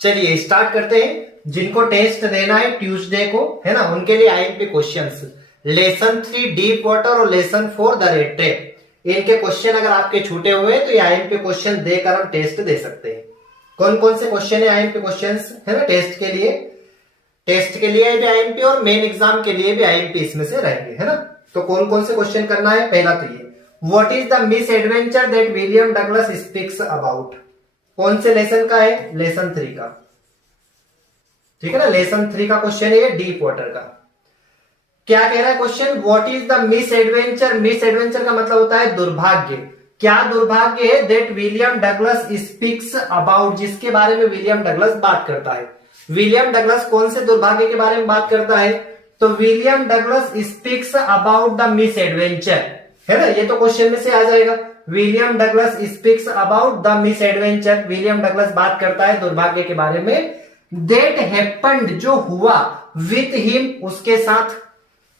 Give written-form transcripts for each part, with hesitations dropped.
चलिए स्टार्ट करते हैं। जिनको टेस्ट देना है ट्यूसडे को, है ना, उनके लिए IMP questions lesson 3 deep water और लेसन 4 द रेड टेप। इनके क्वेश्चन अगर आपके छूटे हुए तो ये आईएमपी क्वेश्चन देकर हम टेस्ट दे सकते हैं। कौन कौन से क्वेश्चन है आईएमपी क्वेश्चंस, है ना, टेस्ट के लिए? टेस्ट के लिए भी आईएमपी और मेन एग्जाम के लिए भी आईएमपी इसमें से रहेंगे, है ना। तो कौन कौन से क्वेश्चन करना है? पहला तो ये, what is the miss adventure that William Douglas speaks about? कौन से लेसन का है? लेसन 3 का, ठीक है ना। लेसन 3 का क्वेश्चन है ये, डीप वाटर का। क्या कह रहा है question? What is the miss adventure? Miss adventure का मतलब होता है दुर्भाग्य। क्या दुर्भाग्य है? That William Douglas speaks about, जिसके बारे में विलियम डगलस बात करता है। विलियम डगलस कौन से दुर्भाग्य के बारे में बात करता है? तो William Douglas speaks about the miss adventure, है ना। ये तो क्वेश्चन में से आ जाएगा। William Douglas speaks about the miss adventure, William Douglas बात करता है दुर्भाग्य के बारे में। दैट हैपेंड, जो हुआ, विथ हिम, उसके साथ,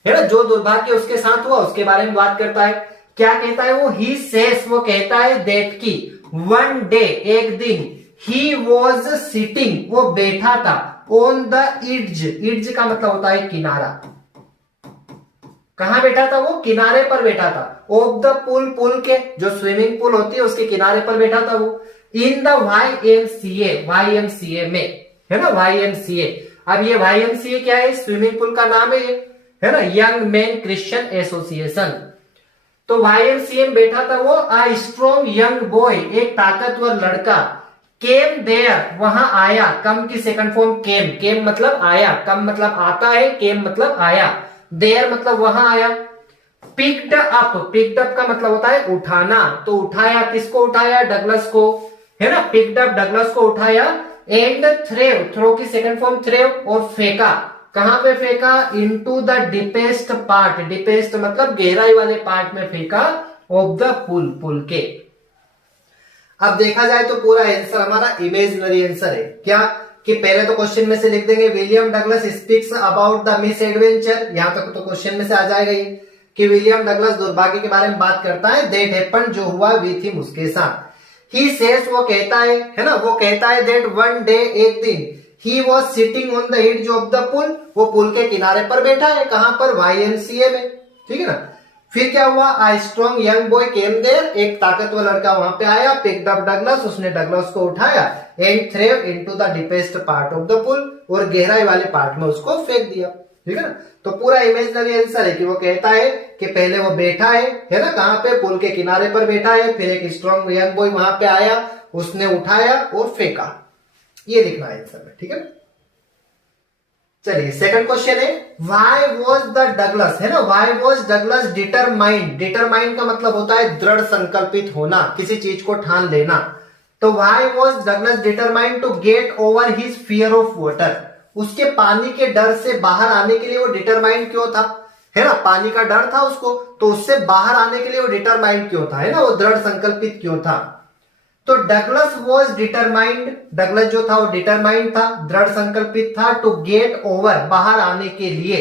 है ना, जो दुर्भाग्य उसके साथ हुआ उसके बारे में बात करता है। क्या कहता है वो? ही सेस, वो कहता है दैट की वन डे, एक दिन, ही वॉज सिटिंग, वो बैठा था, ऑन द इड्ज, इड्ज का मतलब होता है किनारा। कहां बैठा था वो? किनारे पर बैठा था। ऑफ द पुल, पुल के, जो स्विमिंग पूल होती है उसके किनारे पर बैठा था वो। इन द YMCA, YMCA में, है ना, YMCA। अब ये YMCA क्या है? स्विमिंग पूल का नाम है ये, है ना, यंग मैन क्रिश्चियन एसोसिएशन। तो YMCA में बैठा था वो। अ स्ट्रॉन्ग यंग बॉय, एक ताकतवर लड़का, केम देयर, वहां आया। कम की सेकंड फॉर्म केम, केम मतलब आया, कम मतलब आता है, केम मतलब आया, देयर मतलब वहां आया। पिक्ड अप, पिक्ड अप का मतलब होता है उठाना, तो उठाया, किसको उठाया? डगलस को, है ना, पिक्ड अप, डगलस को उठाया। एंड थ्रेव, थ्रो की सेकंड फॉर्म थ्रेव, और फेंका। कहां पे फेंका? Into the deepest part, deepest मतलब गहराई वाले पार्ट में फेंका, ऑफ द पुल, पुल के। अब देखा जाए तो पूरा आंसर हमारा इमेजिनरी आंसर है। क्या कि पहले तो क्वेश्चन में से लिख देंगे William Douglas speaks about the miss adventure, यहां तक तो क्वेश्चन में से आ जाएगा ये कि विलियम डगलस दुर्भाग्य के बारे में बात करता है। दैट हैपेंड, जो हुआ, विथ हिम, उसके साथ। ही सेज, वो कहता है ना, वो कहता है दैट वन डे, एक दिन, he was sitting on the edge of the pool, वो पुल के किनारे पर बैठा है। कहां पर? YMCA में, ठीक है ना। फिर क्या हुआ? A strong young boy came there, एक ताकतवर लड़का वहां पे आया। पिक्ड अप डगलस, उसने डगलस को उठाया। And threw into the deepest part of the pool, और गहराई वाले पार्ट में उसको फेंक दिया, ठीक है ना। तो पूरा इमेजिनरी आंसर है कि वो कहता है कि पहले वो बैठा है ना, कहां पे? पुल के किनारे पर बैठा है। फिर एक स्ट्रॉन्ग यंग बॉय वहां पे आया, उसने उठाया और फेंका। ये लिखना है आंसर में, ठीक है ना। चलिए सेकंड क्वेश्चन है, व्हाई वॉज द डगलस, है ना, why was Douglas determined? Determined का मतलब होता है दृढ़ संकल्पित होना, किसी चीज को ठान लेना। तो why was Douglas determined to get over his fear of water? उसके पानी के डर से बाहर आने के लिए वो डिटरमाइंड क्यों था, है ना। पानी का डर था उसको, तो उससे बाहर आने के लिए वो डिटरमाइंड क्यों था, है ना, वो दृढ़ संकल्पित क्यों था? तो डगलस वॉज डिटरमाइंड, डगलस जो था वो डिटरमाइंड था, दृढ़ संकल्पित था, टू गेट ओवर, बाहर आने के लिए,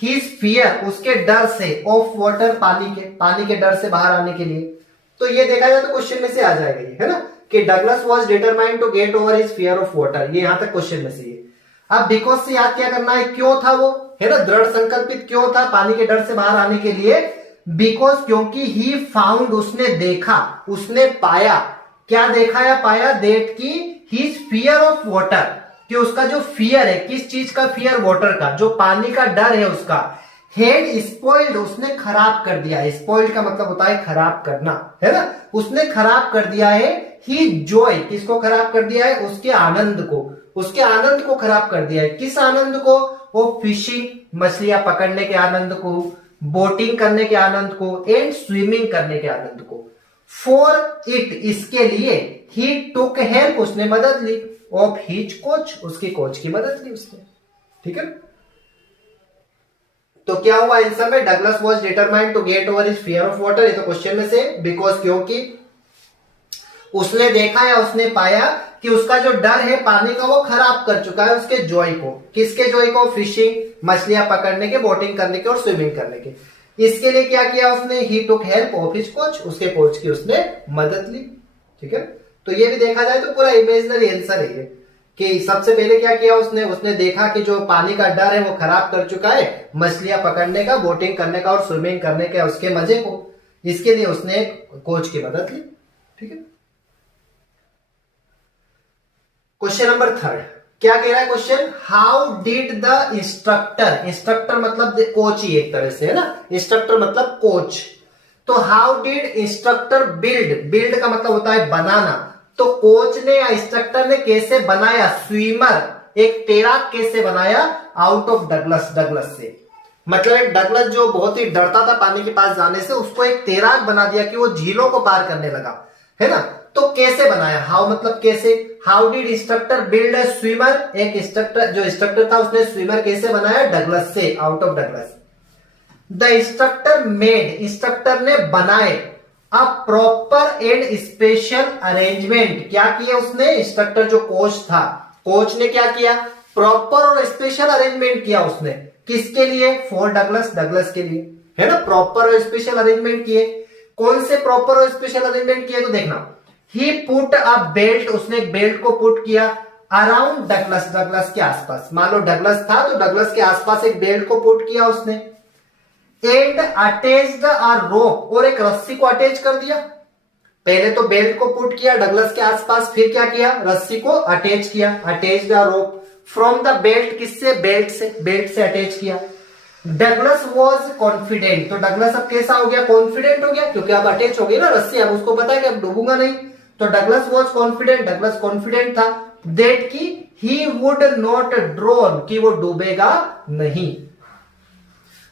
हिज फियर, उसके डर से, ऑफ वाटर, पानी के डर से बाहर आने के लिए। तो ये देखा जाए तो क्वेश्चन में से आ जाएगा ये, है ना, कि Douglas was determined to get over his fear of water, ये यहां तक क्वेश्चन में से है। अब बिकॉज से याद क्या करना है? क्यों था वो, है ना, दृढ़ संकल्पित क्यों था पानी के डर से बाहर आने के लिए? बिकॉज, क्योंकि ही फाउंड, उसने देखा, उसने पाया। क्या देखा या पाया? दैट की हिज फियर ऑफ वाटर, कि उसका जो फियर है, किस चीज का फियर? वाटर का, जो पानी का डर है उसका, हेड स्पॉइल्ड, उसने खराब कर दिया। स्पॉइल्ड का मतलब होता है खराब करना, है ना, उसने खराब कर दिया है। ही जॉय, किसको खराब कर दिया है? उसके आनंद को, उसके आनंद को खराब कर दिया है। किस आनंद को? वो फिशिंग, मछलियां पकड़ने के आनंद को, बोटिंग करने के आनंद को, एंड स्विमिंग करने के आनंद को। फॉर इट, इसके लिए, ही टुक हेल्प, उसने मदद ली, ऑफ हिज कोच, उसके कोच की मदद ली उसने, ठीक है। तो क्या हुआ आंसर में? Douglas was determined to get over his fear of water, ये तो क्वेश्चन में से। बिकॉज, क्योंकि उसने देखा या उसने पाया कि उसका जो डर है पानी का वो खराब कर चुका है उसके जॉय को। किसके जॉय को? फिशिंग, मछलियां पकड़ने के, बोटिंग करने के और स्विमिंग करने के। इसके लिए क्या किया उसने? ही टुक हेल्प ऑफ हिज कोच, उसके कोच की उसने मदद ली, ठीक है। तो ये भी देखा जाए तो पूरा इमेजिनरी आंसर है ये। कि सबसे पहले क्या किया उसने, उसने देखा कि जो पानी का डर है वो खराब कर चुका है मछलियां पकड़ने का, बोटिंग करने का और स्विमिंग करने के उसके मजे को। इसके लिए उसने एक कोच की मदद ली। ठीक है, क्वेश्चन नंबर 3 क्या कह रहा है question, how did the instructor, instructor मतलब कोच ही एक तरह से है ना, इंस्ट्रक्टर मतलब कोच। तो how did instructor build, build का मतलब होता है बनाना, तो कोच ने या इंस्ट्रक्टर ने कैसे बनाया स्विमर, एक तैराक कैसे बनाया आउट ऑफ डगलस, डगलस से। मतलब एक डगलस जो बहुत ही डरता था पानी के पास जाने से, उसको एक तैराक बना दिया कि वो झीलों को पार करने लगा, है ना। तो कैसे बनाया, हाउ मतलब कैसे, how did instructor build a swimmer, एक इंस्ट्रक्टर जो इंस्ट्रक्टर था उसने स्विमर कैसे बनाया डगलस से, out of Douglas. The instructor made, instructor ने बनाए a proper and special arrangement, क्या किया उसने, इंस्ट्रक्टर जो कोच था, कोच ने क्या किया प्रॉपर और स्पेशल अरेंजमेंट किया उसने, किसके लिए, फॉर डगलस, डगलस के लिए, है ना। प्रॉपर और स्पेशल अरेंजमेंट किए, कौन से प्रॉपर और स्पेशल अरेंजमेंट किए, तो देखना, ही पुट अ बेल्ट, उसने एक बेल्ट को पुट किया अराउंड डगलस, डगलस के आसपास, मान लो डगलस था तो डगलस के आसपास एक बेल्ट को पुट किया उसने, एंड अटैच्ड अ रोप, और एक रस्सी को अटैच कर दिया। पहले तो बेल्ट को पुट किया डगलस के आसपास, फिर क्या किया रस्सी को अटैच किया, attached a rope from the belt, किससे, बेल्ट से, बेल्ट से अटैच किया। डगलस वॉज कॉन्फिडेंट, तो डगलस अब कैसा हो गया, कॉन्फिडेंट हो गया, क्योंकि अब अटैच हो गई ना रस्सी, अब उसको पता है कि अब डूबूंगा नहीं। तो Douglas was confident, Douglas confident था दैट की ही वुड नॉट ड्रोन, कि वो डूबेगा नहीं।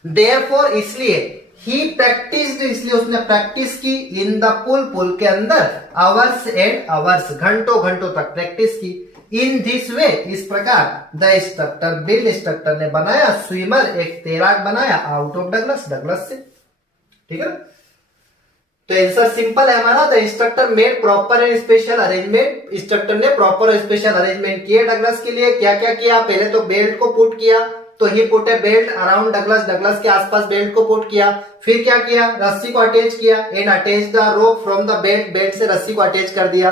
देयरफॉर, इसलिए, ही प्रैक्टिस्ड, इसलिए उसने प्रैक्टिस की, इन द पुल, पुल के अंदर, आवर्स एंड आवर्स, घंटों घंटों तक प्रैक्टिस की। इन दिस वे, इस प्रकार, द इंस्ट्रक्टर बिल्ड, इंस्ट्रक्टर ने बनाया स्विमर, एक तैराक बनाया आउट ऑफ डगलस, डगलस से। ठीक है, तो आंसर सिंपल है हमारा, the instructor made proper and special arrangement, instructor ने प्रॉपर और स्पेशल अरेंजमेंट किए डगलस के लिए। क्या क्या किया, पहले तो बेल्ट को पुट किया, तो ही पुट ए बेल्ट अराउंड डगलस, डगलस के आसपास बेल्ट को पुट किया। फिर क्या किया, रस्सी को अटैच किया, and attach the rope from the belt, belt से रस्सी को अटैच कर दिया,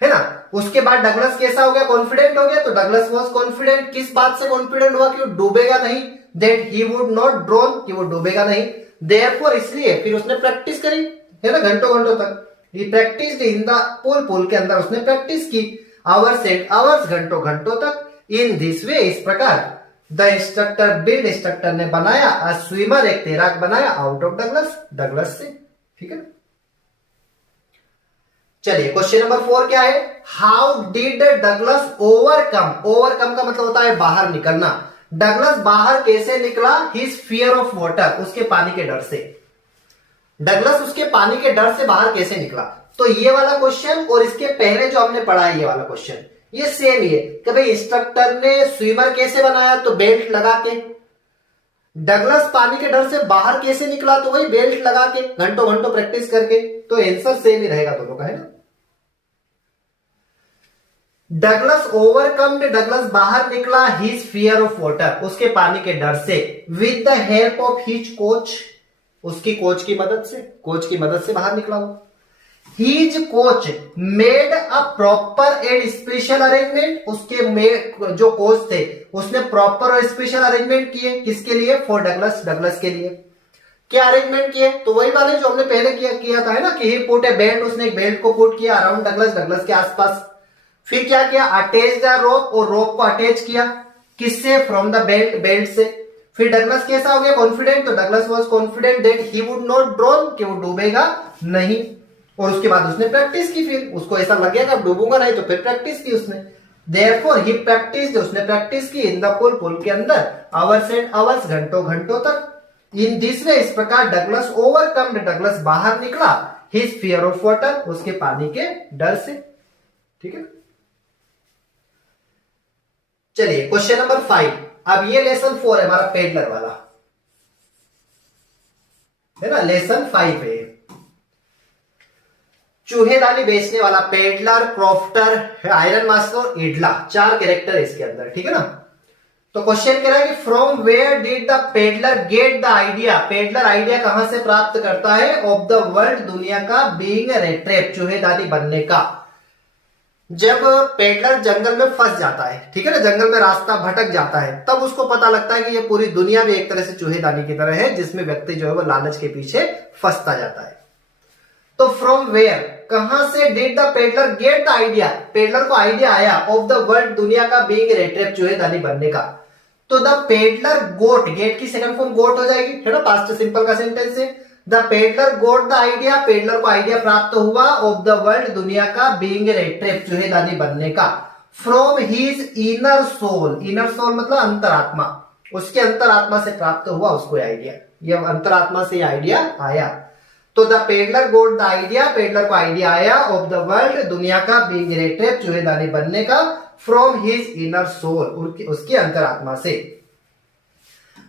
है ना। उसके बाद डगलस कैसा हो गया, कॉन्फिडेंट हो गया, तो डगलस वॉज कॉन्फिडेंट, किस बात से कॉन्फिडेंट हुआ, कि वो डूबेगा नहीं, that he would not drone, कि वो डूबेगा नहीं। देयरफॉर, इसलिए, फिर उसने प्रैक्टिस करी, है ना, घंटों घंटों तक। ही प्रैक्टिस्ड इन द पुल, पुल के अंदर उसने प्रैक्टिस की, आवर्स एंड आवर्स, घंटों घंटों तक। इन दिस वे, इस प्रकार, द इंस्ट्रक्टर बिल्ड, इंस्ट्रक्टर ने बनाया अ स्विमर, एक तैराक बनाया आउट ऑफ डगलस, डगलस से। ठीक है, चलिए क्वेश्चन नंबर 4 क्या है, how did Douglas overcome, overcome का मतलब होता है बाहर निकलना, डगलस बाहर कैसे निकला, हिज फियर ऑफ वाटर, उसके पानी के डर से। डगलस उसके पानी के डर से बाहर कैसे निकला, तो ये वाला क्वेश्चन और इसके पहले जो हमने पढ़ा है ये वाला क्वेश्चन, ये सेम ही है कि भाई इंस्ट्रक्टर ने स्विमर कैसे बनाया, तो बेल्ट लगा के। डगलस पानी के डर से बाहर कैसे निकला, तो वही बेल्ट लगा के, घंटों घंटों प्रैक्टिस करके। तो आंसर सेम ही रहेगा दोनों का, है ना। डगलस ओवरकम, डगलस बाहर निकला हिज फियर ऑफ वाटर, उसके पानी के डर से, with the help of his coach, उसकी कोच की मदद से, कोच की मदद से बाहर निकला वो। His coach made a proper and special arrangement, उसके जो कोच थे उसने प्रॉपर और स्पेशल अरेंजमेंट किए, किसके लिए, फॉर डगलस, डगलस के लिए। क्या अरेंजमेंट किए, तो वही वाले जो हमने पहले किया था, है ना, कि ही पुट ए बेल्ट, उसने एक बेल्ट को पुट किया अराउंड डगलस, डगलस के आसपास। फिर क्या किया, अटैच द रोप, और रोप को अटैच किया, किससे, फ्रॉम द बेल्ट, बेल्ट से। फिर डगलस कैसा हो गया, कॉन्फिडेंट, तो Douglas was confident that he would not drone, कि वो डूबेगा नहीं। और उसके बाद उसने प्रैक्टिस की, फिर उसको ऐसा लग गया कि अब डूबूंगा नहीं, तो फिर प्रैक्टिस की उसने। देयरफॉर ही प्रैक्टिस्ड, उसने प्रैक्टिस की, इन द पुल, पुल के अंदर, आवर्स एंड आवर्स, घंटों घंटों तक। इन दिस वे, इस प्रकार, डगलस ओवरकम, डगलस बाहर निकला हिज फियर ऑफ वाटर, उसके पानी के डर से। ठीक है, चलिए क्वेश्चन नंबर 5, अब ये लेसन 4 है हमारा, पेडलर वाला, है ना, लेसन 5 है। चूहेदानी बेचने वाला, पेडलर, क्रॉफ्टर, आयरन मास्टर और इडला, 4 कैरेक्टर है इसके अंदर। ठीक है ना, तो क्वेश्चन कह रहा है कि from where did the peddler get the idea, peddler idea कहां से प्राप्त करता है, ऑफ द वर्ल्ड, दुनिया का, बीइंग ए ट्रैप, चूहेदानी बनने का। जब पेडलर जंगल में फंस जाता है, ठीक है ना, जंगल में रास्ता भटक जाता है, तब उसको पता लगता है कि ये पूरी दुनिया भी एक तरह से चूहेदानी की तरह है, जिसमें व्यक्ति जो है वो लालच के पीछे फंसता जाता है। तो फ्रॉम वेयर, कहां से did the peddler get the idea, peddler को आइडिया आया ऑफ द वर्ल्ड, दुनिया का, बीइंग रे ट्रैप, चूहेदानी बनने का। तो द पेडलर गोट, गेट की सेकंड फॉर्म गोट हो जाएगी, है ना, पास्ट सिंपल का सेंटेंस है। The peddler goat the idea, peddler को आइडिया प्राप्त हुआ ऑफ द वर्ल्ड, दुनिया का, बीइंग रे ट्रैप, चूहेदानी बनने का। From his inner soul, inner soul मतलब अंतरात्मा, उसके अंतरात्मा से प्राप्त हुआ उसको आइडिया, ये अंतरात्मा से आइडिया आया। तो the peddler goat the idea, peddler को आइडिया आया ऑफ द वर्ल्ड, दुनिया का, बीइंग रे ट्रैप, चूहेदानी बनने का। फ्रॉम हिज इनर सोल, उसकी अंतरात्मा से।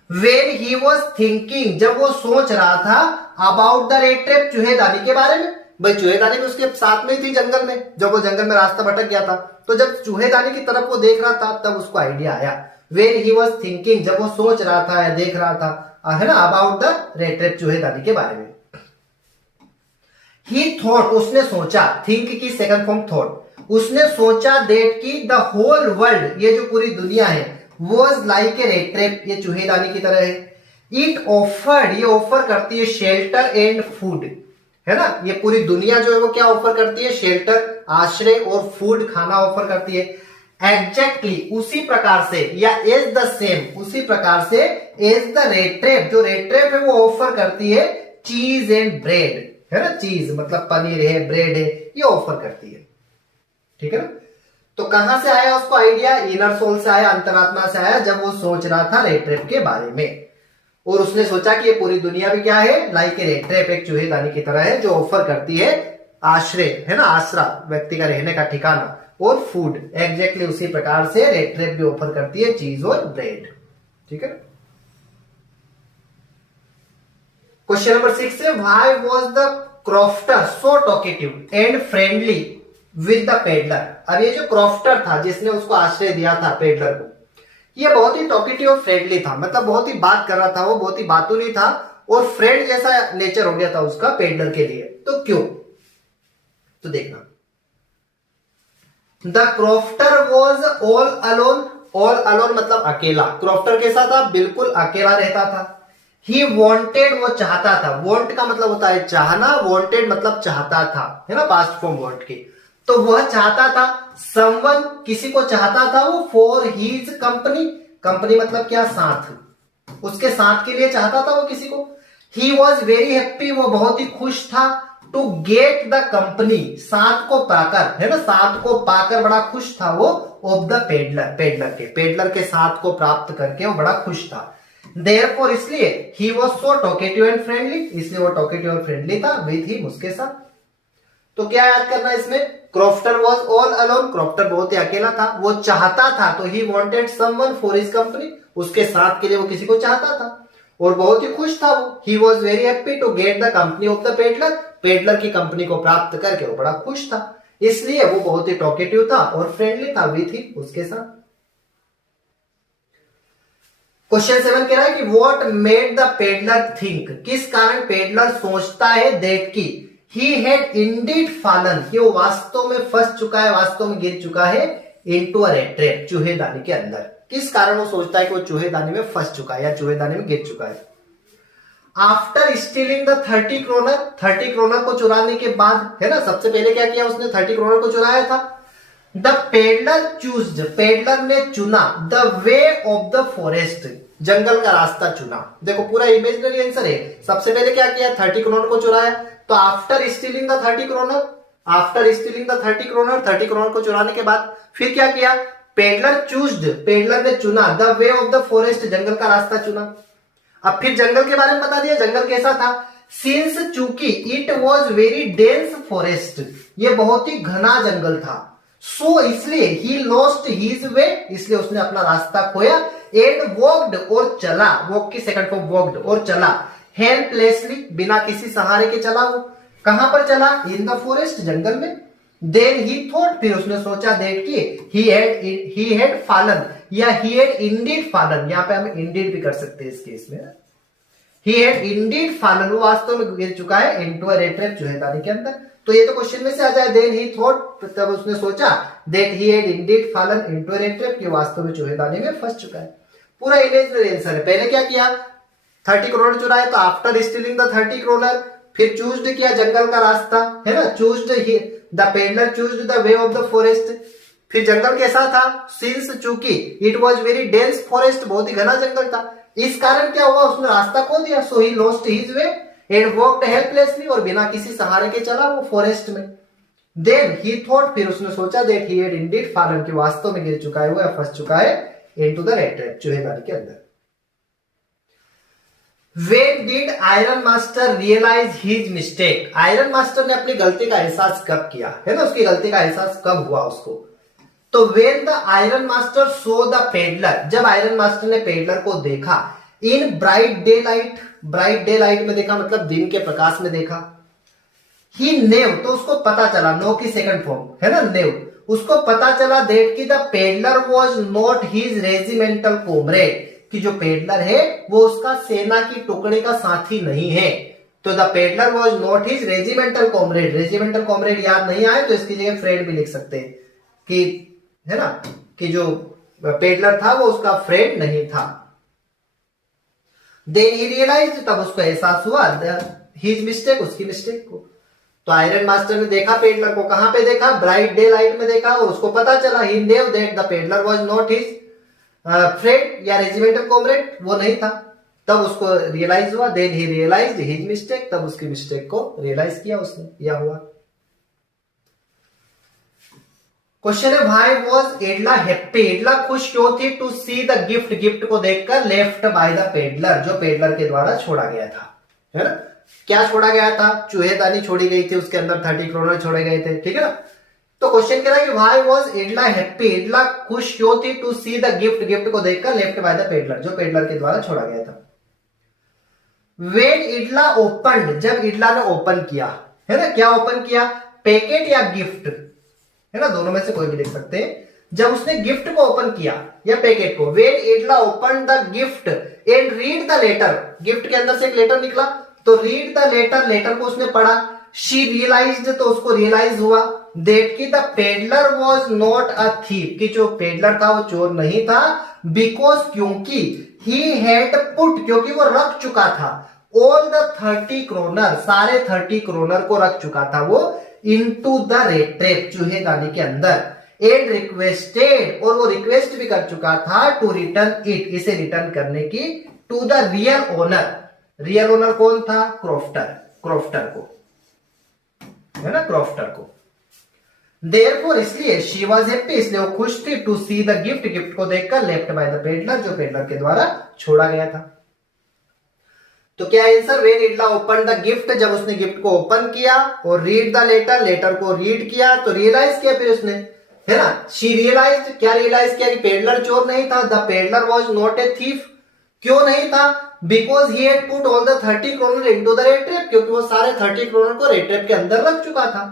When he was thinking, जब वो सोच रहा था, अबाउट द रेट ट्रैप, चूहेदानी के बारे में, भाई चूहेदानी भी उसके साथ में ही थी जंगल में, जब वो जंगल में रास्ता भटक गया था, तो जब चूहेदानी की तरफ वो देख रहा था तब उसको आइडिया आया। When he was thinking, जब वो सोच रहा था या देख रहा था, है ना, अबाउट द रेट ट्रैप, चूहेदानी के बारे में। He thought, उसने सोचा, थिंक की सेकंड फॉर्म थॉट, उसने सोचा दैट की द होल वर्ल्ड, ये जो पूरी दुनिया है, was like a rat trap, ये चूहेदानी की तरह है। It offered, ये ऑफर करती है शेल्टर एंड फूड, है ना, ये पूरी दुनिया जो है वो क्या ऑफर करती है, शेल्टर, आश्रय और फूड, खाना ऑफर करती है। एग्जैक्टली, उसी प्रकार से, या एज द सेम, उसी प्रकार से एज द रेट ट्रैप, जो रेट ट्रैप है वो ऑफर करती है चीज एंड ब्रेड, है ना, चीज मतलब पनीर है, ब्रेड है, ये ऑफर करती है, ठीक है ना। तो कहां से आया उसको आइडिया, इनर सोल से आया, अंतरात्मा से आया, जब वो सोच रहा था रेट ट्रैप के बारे में, और उसने सोचा कि ये पूरी दुनिया भी क्या है, लाइक ए रेट ट्रैप, एक चूहेदानी की तरह है, जो ऑफर करती है आश्रय, है ना, आसरा, व्यक्ति का रहने का ठिकाना, और फूड, एग्जैक्टली उसी प्रकार से रेट ट्रैप भी ऑफर करती है चीज और ब्रेड, ठीक है। क्वेश्चन नंबर 6 है, why was the crofter so talkative and friendly with the peddler. अब ये जो क्रॉफ्टर था जिसने उसको आश्रय दिया था पेडलर को, ये बहुत ही टॉकेटिव और फ्रेंडली था, मतलब बहुत ही बात कर रहा था, वो बहुत ही बातूनी था, और फ्रेंड जैसा नेचर हो गया था उसका पेडलर के लिए। तो क्यों, तो देखना, the crofter was all alone, all alone मतलब अकेला, क्रॉफ्टर कैसा था, बिल्कुल अकेला रहता था। ही वॉन्टेड, वो चाहता था, वॉन्ट का मतलब होता है चाहना, वॉन्टेड मतलब चाहता था, है ना, पास्ट फॉर्म वर्ड की। तो वह चाहता था, समवन किसी को चाहता था वो, फॉर हीज कंपनी, कंपनी मतलब क्या, साथ, उसके साथ के लिए चाहता था वो किसी को। ही वॉज वेरी हैप्पी, वो बहुत ही खुश था, टू गेट द कंपनी, साथ को पाकर, है ना, साथ को पाकर बड़ा खुश था वो, ऑफ द पेडलर, पेडलर के साथ को प्राप्त करके वो बड़ा खुश था। देयरफॉर, इसलिए, he was so talkative and friendly, इसलिए वो टॉकेटिव और फ्रेंडली था, विद हिम, उसके साथ। तो क्या याद करना है इसमें, crofter was all alone, crofter बहुत ही अकेला था, वो चाहता था, तो he wanted someone for his company, उसके साथ के लिए वो किसी को चाहता था, और बहुत ही खुश था वो। He was very happy to get the company of the peddler, peddler की कंपनी को प्राप्त करके वो बड़ा खुश था, इसलिए वो बहुत ही टॉकेटिव था और फ्रेंडली था विथ हिम, उसके साथ। क्वेश्चन 7 कह रहा है कि what made the peddler think, किस कारण पेडलर सोचता है दैट की ही हैड इंडीड फॉलन, कि वो वास्तव में फंस चुका है, वास्तव में गिर चुका है, इनटू अ रेट ट्रैप, चूहेदानी के अंदर। किस कारण वो सोचता है कि वो चूहेदानी में फंस चुका है या चूहेदानी में गिर चुका है। After stealing the 30 kronor, 30 kronor को चुराने के बाद, है ना, सबसे पहले क्या किया उसने, 30 क्रोनर को चुराया था। द पेडलर चूज्ड, पेडलर ने चुना, the way of the forest, जंगल का रास्ता चुना। देखो पूरा इमेजिनरी आंसर है, सबसे पहले क्या किया, 30 क्रोनर को चुराया, तो after stealing the 30 kronor, after stealing the 30 kronor, 30 kronor को चुराने के बाद फिर क्या किया, पेडलर चूज्ड, पेडलर ने चुना, the way of the forest, जंगल का रास्ता चुना। अब फिर जंगल के बारे में बता दिया, जंगल कैसा था, सिंस चूंकि it was very dense forest, ये बहुत ही घना जंगल था, सो इसलिए ही लॉस्ट हिज वे, इसलिए उसने अपना रास्ता खोया, एंड वॉक्ड, और चला, वॉक की सेकंड फॉर्म वॉक्ड, और चला, हेल्पलेसली, बिना किसी सहारे के चला। वो कहां पर चला, इन द फॉरेस्ट, जंगल में। देन ही थॉट, फिर उसने सोचा दैट कि ही हैड फॉलन, या ही हैड इंडीड फॉलन, यहां पे हम इंडीड भी कर सकते हैं इस केस में, ही हैड इंडीड फॉलन, वो वास्तव में गिर चुका है, इनटू अ रेट ट्रैप, चूहेदानी के अंदर। तो ये तो क्वेश्चन में से आ जाए, देन ही थॉट, तब उसने सोचा, that he had Indeed fallen into a rate trap, कि वास्तव में चूहेदानी में फंस चुका है। पूरा इमेजिनरी आंसर है। पहले क्या किया, 30 करोड़ चुराए, तो आफ्टर स्टीलिंग द 30 करोड़ फिर चूज्ड किया जंगल का रास्ता, है ना, chose the peddler chose the way of the forest. फिर जंगल कैसा था, सिंस चूंकि it was very dense forest, बहुत ही घना जंगल था, इस कारण क्या हुआ, उसने रास्ता खो दिया। So he lost his way and walked helplessly, और बिना किसी सहारे के चला वो फॉरेस्ट में। देन ही थॉट, फिर उसने सोचा, that he had Indeed fallen, कि वास्तव में गिर चुका है वो या फंस चुका है इनटू द रेट ट्रैप, चूहेदानी के अंदर। When did iron master realise his mistake, iron master ने अपनी गलती का एहसास कब किया, है ना, उसकी गलती का एहसास कब हुआ उसको। तो when the iron master saw the peddler, जब आयरन मास्टर ने पेडलर को देखा, in bright daylight, bright daylight में देखा मतलब दिन के प्रकाश में देखा, ही नेव, तो उसको पता चला, नो की सेकंड फॉर्म है ना, नेव, उसको पता चला दैट कि the peddler was not his regimental comrade, कि जो पेडलर है वो उसका सेना की टुकड़े का साथी नहीं है। तो the peddler was not his regimental comrade, regimental comrade याद नहीं आए तो इसकी जगह फ्रेंड भी लिख सकते हैं, कि है ना, कि जो पेडलर था वो उसका फ्रेंड नहीं था। देन ही रियलाइज्ड, तब उसको एहसास हुआ हिज मिस्टेक, उसकी मिस्टेक को। तो आयरन मास्टर ने देखा पेडलर को, कहां पे देखा, ब्राइट डे लाइट में देखा, और उसको पता चला, he knew that the peddler was not his friend या रेजिमेंटल कॉमरेड, वो नहीं था। तब उसको रियलाइज हुआ, then he realised his mistake, तब उसकी मिस्टेक को रियलाइज किया उसने, यह हुआ। क्वेश्चन है, why was Edla happy, Edla खुश क्यों थी, to see the gift, gift को देखकर, लेफ्ट बाय द पेडलर, जो पेडलर के द्वारा छोड़ा गया था, है ना, क्या छोड़ा गया था, चूहेदानी छोड़ी गई थी, उसके अंदर 30 करोड़ छोड़े गए थे, ठीक है ना। तो क्वेश्चन कह रहा है कि why was Edla happy, Edla खुश क्यों थी, to see the gift, gift को देखकर, लेफ्ट बाय द पेडलर, जो पेडलर के द्वारा छोड़ा गया था। व्हेन इडला ओपनड, जब इडला ने ओपन किया, है ना, क्या ओपन किया, पैकेट या गिफ्ट, है ना, दोनों में से कोई भी देख सकते हैं। जब उसने गिफ्ट को ओपन किया या पैकेट को, when Edla open the gift and read the letter, gift के अंदर से एक लेटर निकला, तो रीड द लेटर, लेटर को उसने पढ़ा, शी रियलाइज्ड, तो उसको रियलाइज हुआ, दैट कि the peddler was not a thief, कि जो पेडलर था वो चोर नहीं था, बिकॉज, क्योंकि, ही हैड पुट, क्योंकि वो रख चुका था, ऑल द 30 करोनर, सारे 30 करोनर को रख चुका था वो, इनटू द रेट ट्रैप, चूहेदानी के अंदर, एंड रिक्वेस्टेड, और वो रिक्वेस्ट भी कर चुका था, टू रिटर्न इट, इसे रिटर्न करने की, to the real owner, real owner कौन था, क्रॉफ्टर, क्रॉफ्टर को, है ना, क्रॉफ्टर को। देयरफॉर, इसलिए, शी वाज हैप्पी, इसलिए वो खुश थी, to see the gift, gift को देखकर, लेफ्ट बाय द पेडलर, जो पेडलर के द्वारा छोड़ा गया था। तो क्या answer, when Edla open the gift, जब उसने गिफ्ट को ओपन किया, और रीड द लेटर, लेटर को रीड किया, तो रियलाइज किया फिर उसने, है ना, शी रियलाइज्ड, क्या रियलाइज किया, कि पेडलर चोर नहीं था, the peddler was not a thief, क्यों नहीं था, because he had put all the 30 crore into the rat trap, क्योंकि वो सारे 30 करोड़ को रेट ट्रैप के अंदर रख चुका था,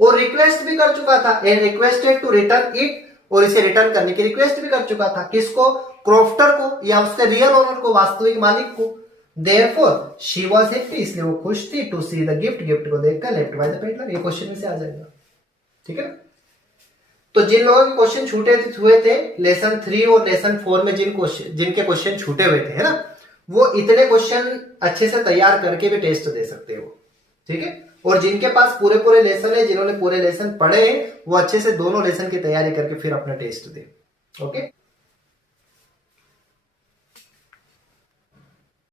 और रिक्वेस्ट भी कर चुका था, and requested to return it, और इसे रिटर्न करने की रिक्वेस्ट भी कर चुका था, किसको, क्रॉफ्टर को, या उसके रियल ओनर को, वास्तविक मालिक को। Therefore, she was happy, इसलिए वो खुश थी, to see the gift, gift को देखकर, लेफ्ट बाय द पेडलर, ये क्वेश्चन में से आ जाएगा, ठीक है। तो जिन लोगों के क्वेश्चन छूटे हुए थे लेसन 3 और लेसन 4 में, जिनके क्वेश्चन छूटे हुए थे, है ना, वो इतने क्वेश्चन अच्छे से तैयार करके भी टेस्ट दे सकते हो, ठीक है। और जिनके पास पूरे पूरे लेसन है, जिन्होंने पूरे लेसन पढ़े हैं, वो अच्छे से दोनों लेसन की तैयारी करके फिर अपना टेस्ट दे, ओके।